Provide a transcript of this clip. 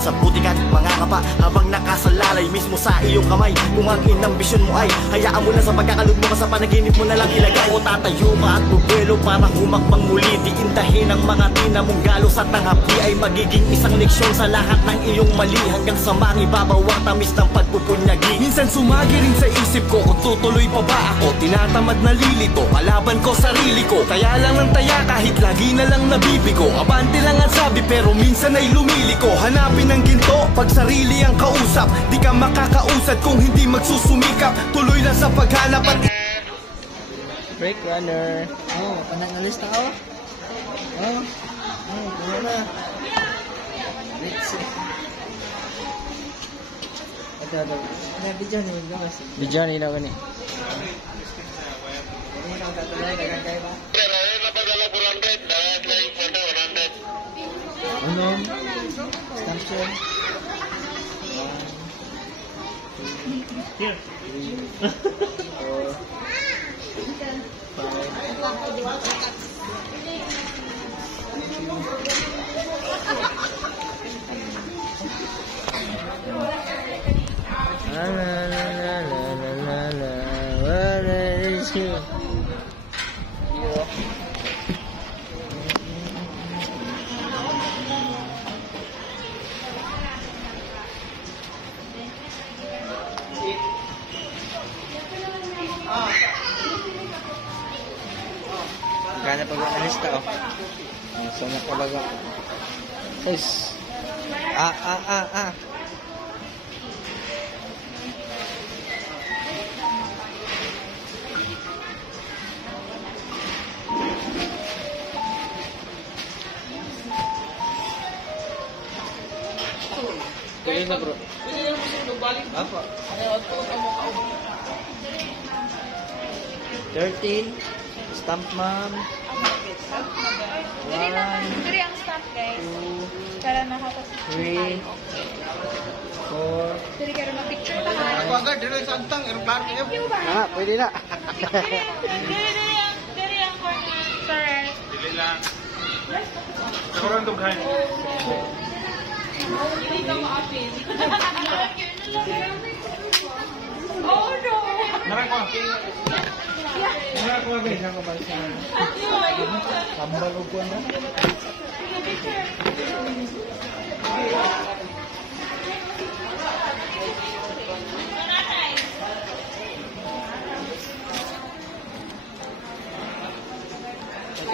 sa butikan, mga kapa, habang nakasalalay mismo sa iyong kamay. Kung ang inambisyon mo ay hayaan mo na sa pagkakalog mo ka sa panaginip mo na lang ilagay. O tatayo ka at bubuelo para humakbang muli, diindahin ang mga tina mong galos at ang hapdi ay magiging isang leksyon sa lahat ng iyong mali, hanggang sa mangibabaw ang tamis ng pagpupunyagi. Minsan sumagiring sa isip ko kung tutuloy pa ba ako, tinatamad na lilito, kalaban ko sarili ko. Kaya lang ng taya kahit lagi na lang nabibigo, abante lang ang sabi pero minsan ay lumiliko. Hanapin ang ginto pag sarili ang kausap, di ka makakausad kung hindi magsusumikap. Tuloy lang sa paghanap at break runner. Oh, kanang alis na ako. Oh, kaya na. Let's see. Ada. Na video ni guys. Video ni na gani. Ini nak tatulay dagan kay ba? Unom. Stamtion. Here. 4. 5. La la la la la la. What is it? Gana pag analista oh. So nakabaga. Yes. Tuloy na bro. Apa? 13. Stamp ma'am. 1. Diri ang stamp guys. 2. Para nakaka 3. 4. Diri karon na picture tahan. Ako agad dito sa antang aeroplano kayo. Ah, pwede na. Diri ang corner. Sir. Dili lang. Karon dughan. Hindi ka ma-apin. Oh no. Nara ko. Nara ko ba isang ko ba sa. Tambal ko na. Picture.